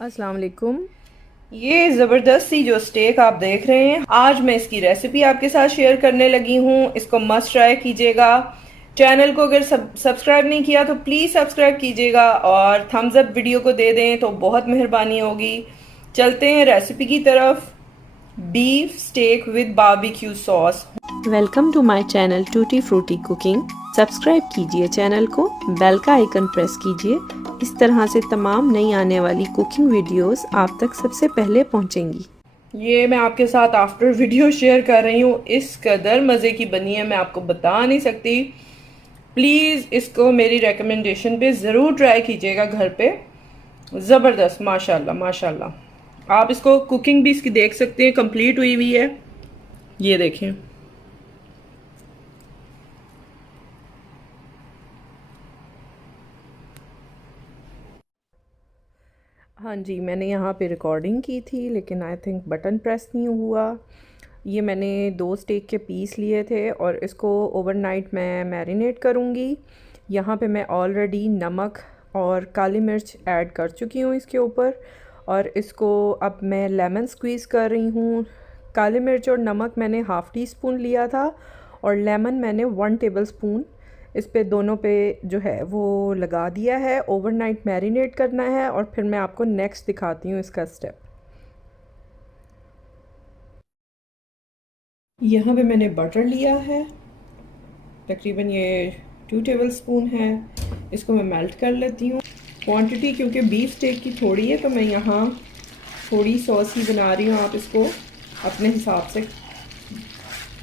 अस्सलाम वालेकुम। ये ज़बरदस्त सी जो स्टेक आप देख रहे हैं, आज मैं इसकी रेसिपी आपके साथ शेयर करने लगी हूँ। इसको मस्ट ट्राई कीजिएगा। चैनल को अगर सब्सक्राइब नहीं किया तो प्लीज़ सब्सक्राइब कीजिएगा और थम्स अप वीडियो को दे दें तो बहुत मेहरबानी होगी। चलते हैं रेसिपी की तरफ। Beef steak with barbecue sauce. Welcome to my channel tutti frutti cooking. Subscribe कीजिए चैनल को, बेल का आइकन प्रेस कीजिए। इस तरह से तमाम नई आने वाली कुकिंग वीडियोस आप तक सबसे पहले पहुंचेंगी। ये मैं आपके साथ आफ्टर वीडियो शेयर कर रही हूँ। इस कदर मज़े की बनी है, मैं आपको बता नहीं सकती। प्लीज़ इसको मेरी रिकमेंडेशन पे ज़रूर ट्राई कीजिएगा घर पे। ज़बरदस्त, माशाल्लाह माशाल्लाह। आप इसको कुकिंग भी इसकी देख सकते हैं, कंप्लीट हुई हुई है। ये देखें। हाँ जी, मैंने यहाँ पे रिकॉर्डिंग की थी लेकिन आई थिंक बटन प्रेस नहीं हुआ। ये मैंने 2 स्टेक के पीस लिए थे और इसको ओवरनाइट मैं मैरिनेट करूँगी। यहाँ पे मैं ऑलरेडी नमक और काली मिर्च ऐड कर चुकी हूँ इसके ऊपर, और इसको अब मैं लेमन स्क्वीज़ कर रही हूँ। काली मिर्च और नमक मैंने हाफ़ टी स्पून लिया था और लेमन मैंने 1 टेबल स्पून इस पे दोनों पे जो है वो लगा दिया है। ओवरनाइट मैरिनेट करना है और फिर मैं आपको नेक्स्ट दिखाती हूँ इसका स्टेप। यहाँ पे मैंने बटर लिया है, तकरीबन ये 2 टेबल स्पून है। इसको मैं मेल्ट कर लेती हूँ। क्वांटिटी क्योंकि बीफ स्टेक की थोड़ी है तो मैं यहाँ थोड़ी सॉस ही बना रही हूँ। आप इसको अपने हिसाब से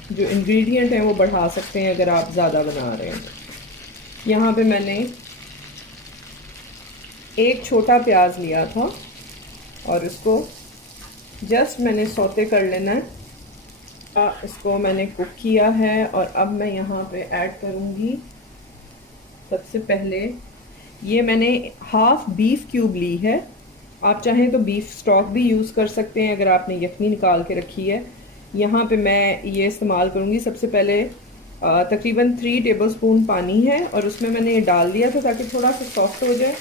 जो इंग्रेडिएंट हैं वो बढ़ा सकते हैं अगर आप ज़्यादा बना रहे हैं। यहाँ पे मैंने एक छोटा प्याज लिया था और इसको जस्ट मैंने सौते कर लेना है। इसको मैंने कुक किया है और अब मैं यहाँ पे ऐड करूँगी सबसे पहले। ये मैंने हाफ बीफ क्यूब ली है। आप चाहें तो बीफ स्टॉक भी यूज़ कर सकते हैं अगर आपने यखनी निकाल के रखी है। यहाँ पे मैं ये इस्तेमाल करूँगी सबसे पहले। तकरीबन 3 टेबल स्पून पानी है और उसमें मैंने ये डाल दिया था ताकि थोड़ा सा सॉफ्ट हो जाए।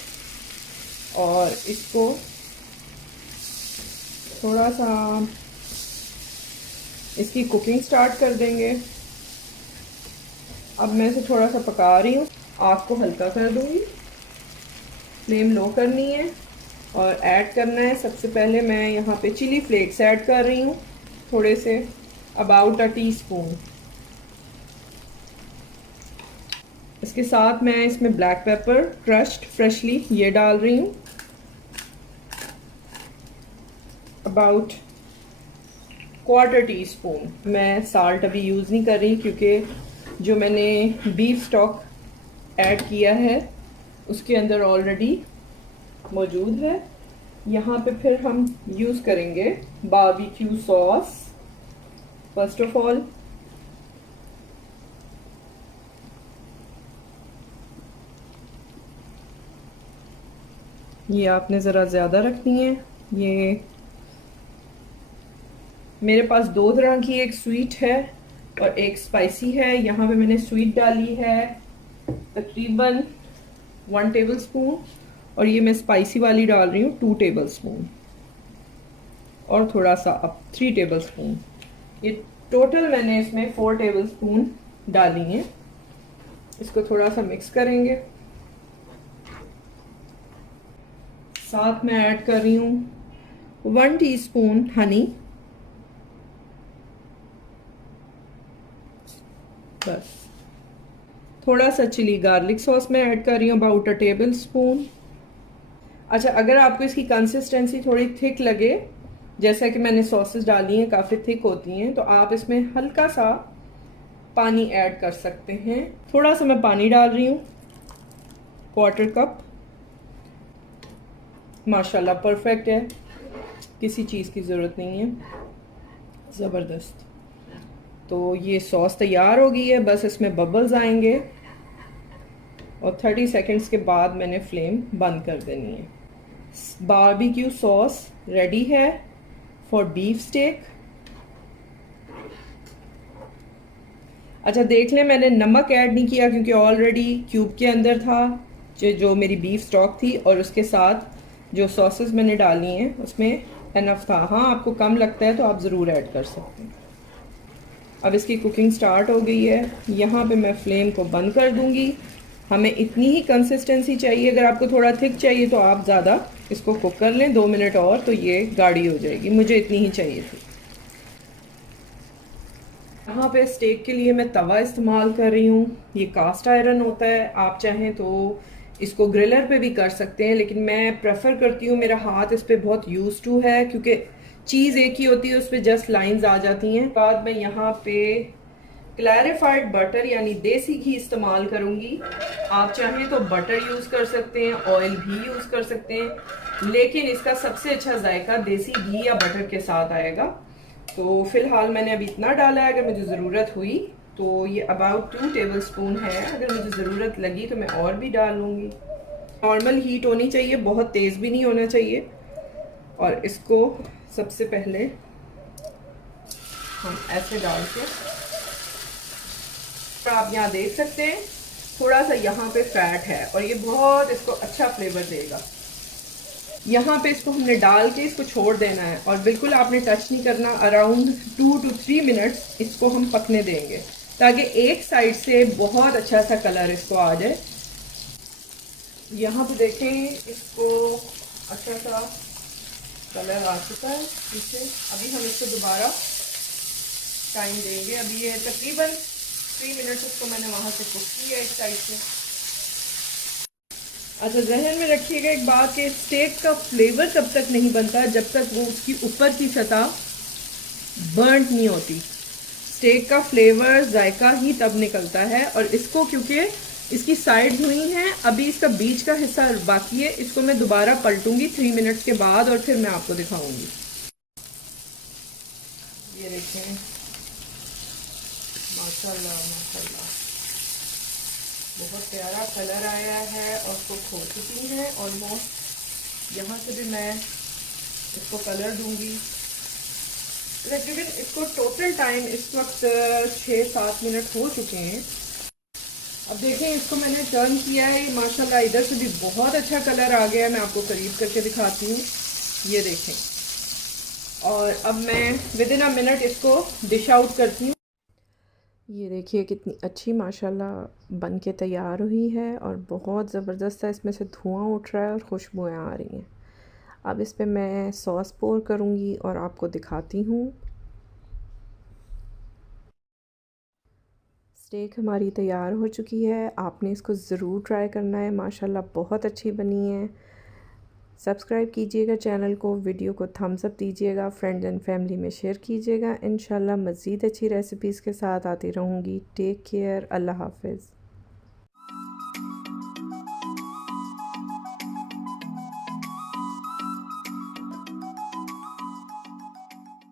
और इसको थोड़ा सा इसकी कुकिंग स्टार्ट कर देंगे। अब मैं इसे थोड़ा सा पका रही हूँ। आग को हल्का कर दूँगी, फ्लेम लो करनी है और ऐड करना है। सबसे पहले मैं यहाँ पे चिली फ्लेक्स ऐड कर रही हूँ, थोड़े से, अबाउट अ टीस्पून। इसके साथ मैं इसमें ब्लैक पेपर क्रश्ड फ्रेशली ये डाल रही हूँ, अबाउट क्वार्टर टीस्पून। मैं साल्ट अभी यूज़ नहीं कर रही क्योंकि जो मैंने बीफ स्टॉक ऐड किया है उसके अंदर ऑलरेडी मौजूद है। यहाँ पे फिर हम यूज़ करेंगे barbecue sauce. First of all ये आपने ज़रा ज़्यादा रखनी है। ये मेरे पास 2 तरह की, एक स्वीट है और एक स्पाइसी है। यहाँ पे मैंने स्वीट डाली है तकरीबन 1 टेबल स्पून और ये मैं स्पाइसी वाली डाल रही हूँ 2 टेबल स्पून और थोड़ा सा अब 3 टेबल स्पून। ये टोटल मैंने इसमें 4 टेबल स्पून डाली हैं। इसको थोड़ा सा मिक्स करेंगे। साथ में ऐड कर रही हूँ 1 टीस्पून हनी, बस। थोड़ा सा चिली गार्लिक सॉस में ऐड कर रही हूँ, अबाउट अ टेबल स्पून। अच्छा, अगर आपको इसकी कंसिस्टेंसी थोड़ी थिक लगे, जैसा कि मैंने सॉसेस डाली हैं काफ़ी थिक होती हैं, तो आप इसमें हल्का सा पानी ऐड कर सकते हैं। थोड़ा सा मैं पानी डाल रही हूँ, क्वार्टर कप। माशाल्लाह परफेक्ट है, किसी चीज़ की ज़रूरत नहीं है। ज़बरदस्त। तो ये सॉस तैयार हो गई है, बस इसमें बबल्स आएंगे और 30 सेकंड्स के बाद मैंने फ्लेम बंद कर देनी है। बारबेक्यू सॉस रेडी है फॉर बीफ स्टेक। अच्छा देख लें, मैंने नमक ऐड नहीं किया क्योंकि ऑलरेडी क्यूब के अंदर था जो मेरी बीफ स्टॉक थी और उसके साथ जो सॉसेस मैंने डाली हैं उसमें इनफ था। हाँ, आपको कम लगता है तो आप ज़रूर ऐड कर सकते हैं। अब इसकी कुकिंग स्टार्ट हो गई है। यहाँ पे मैं फ्लेम को बंद कर दूँगी। हमें इतनी ही कंसिस्टेंसी चाहिए। अगर आपको थोड़ा थिक चाहिए तो आप ज़्यादा इसको कुक कर लें, 2 मिनट और, तो ये गाढ़ी हो जाएगी। मुझे इतनी ही चाहिए थी। यहाँ पे स्टेक के लिए मैं तवा इस्तेमाल कर रही हूँ। ये कास्ट आयरन होता है। आप चाहें तो इसको ग्रिलर पे भी कर सकते हैं, लेकिन मैं प्रेफर करती हूँ, मेरा हाथ इस पर बहुत यूज टू है, क्योंकि चीज़ एक ही होती है, उस पर जस्ट लाइंस आ जाती हैं। बाद मैं यहाँ पे क्लैरिफाइड बटर यानी देसी घी इस्तेमाल करूँगी। आप चाहें तो बटर यूज़ कर सकते हैं, ऑयल भी यूज़ कर सकते हैं, लेकिन इसका सबसे अच्छा जायका देसी घी या बटर के साथ आएगा। तो फ़िलहाल मैंने अभी इतना डाला है। अगर मुझे ज़रूरत हुई तो ये अबाउट 2 टेबल स्पून है। अगर मुझे ज़रूरत लगी तो मैं और भी डाल लूँगी। नॉर्मल हीट होनी चाहिए, बहुत तेज़ भी नहीं होना चाहिए। और इसको सबसे पहले हम ऐसे डाल के, आप यहाँ देख सकते हैं थोड़ा सा यहाँ पे फैट है और ये बहुत इसको अच्छा फ्लेवर देगा। यहाँ पे इसको हमने डाल के इसको छोड़ देना है और बिल्कुल आपने टच नहीं करना। अराउंड 2 to 3 मिनट्स इसको हम पकने देंगे, ताकि एक साइड से बहुत अच्छा सा कलर इसको आ जाए। यहाँ पे देखें, इसको अच्छा सा कलर आ चुका है पीछे। अभी हम इसको दोबारा टाइम देंगे। अभी ये तकरीबन 3 मिनट्स इसको मैंने वहाँ से कुक किया एक साइड से। अच्छा, जहन में रखिएगा एक बात कि स्टेक का फ्लेवर तब तक नहीं बनता जब तक वो उसकी ऊपर की सतह बर्न्ट नहीं होती। स्टेक का फ्लेवर जायका ही तब निकलता है। और इसको क्योंकि इसकी साइड हुई हैं, अभी इसका बीच का हिस्सा बाकी है। इसको मैं दोबारा पलटूंगी 3 मिनट्स के बाद और फिर मैं आपको दिखाऊंगी। ये देखें, माशाल्लाह माशाल्लाह, बहुत प्यारा कलर आया है और कुक हो चुकी है ऑलमोस्ट। यहाँ से भी मैं इसको कलर दूंगी। तकरीबन इसको टोटल टाइम इस वक्त 6-7 मिनट हो चुके हैं। अब देखें, इसको मैंने टर्न किया है, माशाल्लाह इधर से भी बहुत अच्छा कलर आ गया है। मैं आपको करीब करके दिखाती हूँ, ये देखें। और अब मैं विद इन अ मिनट इसको डिश आउट करती हूँ। ये देखिए कितनी अच्छी माशाल्लाह बन के तैयार हुई है और बहुत ज़बरदस्त है। इसमें से धुआं उठ रहा है और खुशबुएं आ रही हैं। अब इस पे मैं सॉस पोर करूँगी और आपको दिखाती हूँ। स्टेक हमारी तैयार हो चुकी है। आपने इसको ज़रूर ट्राई करना है, माशाल्लाह बहुत अच्छी बनी है। सब्सक्राइब कीजिएगा चैनल को, वीडियो को थम्स अप दीजिएगा, फ्रेंड्स एंड फैमिली में शेयर कीजिएगा। इंशाल्लाह मज़ीद अच्छी रेसिपीज़ के साथ आती रहूँगी। टेक केयर, अल्लाह हाफ़िज़।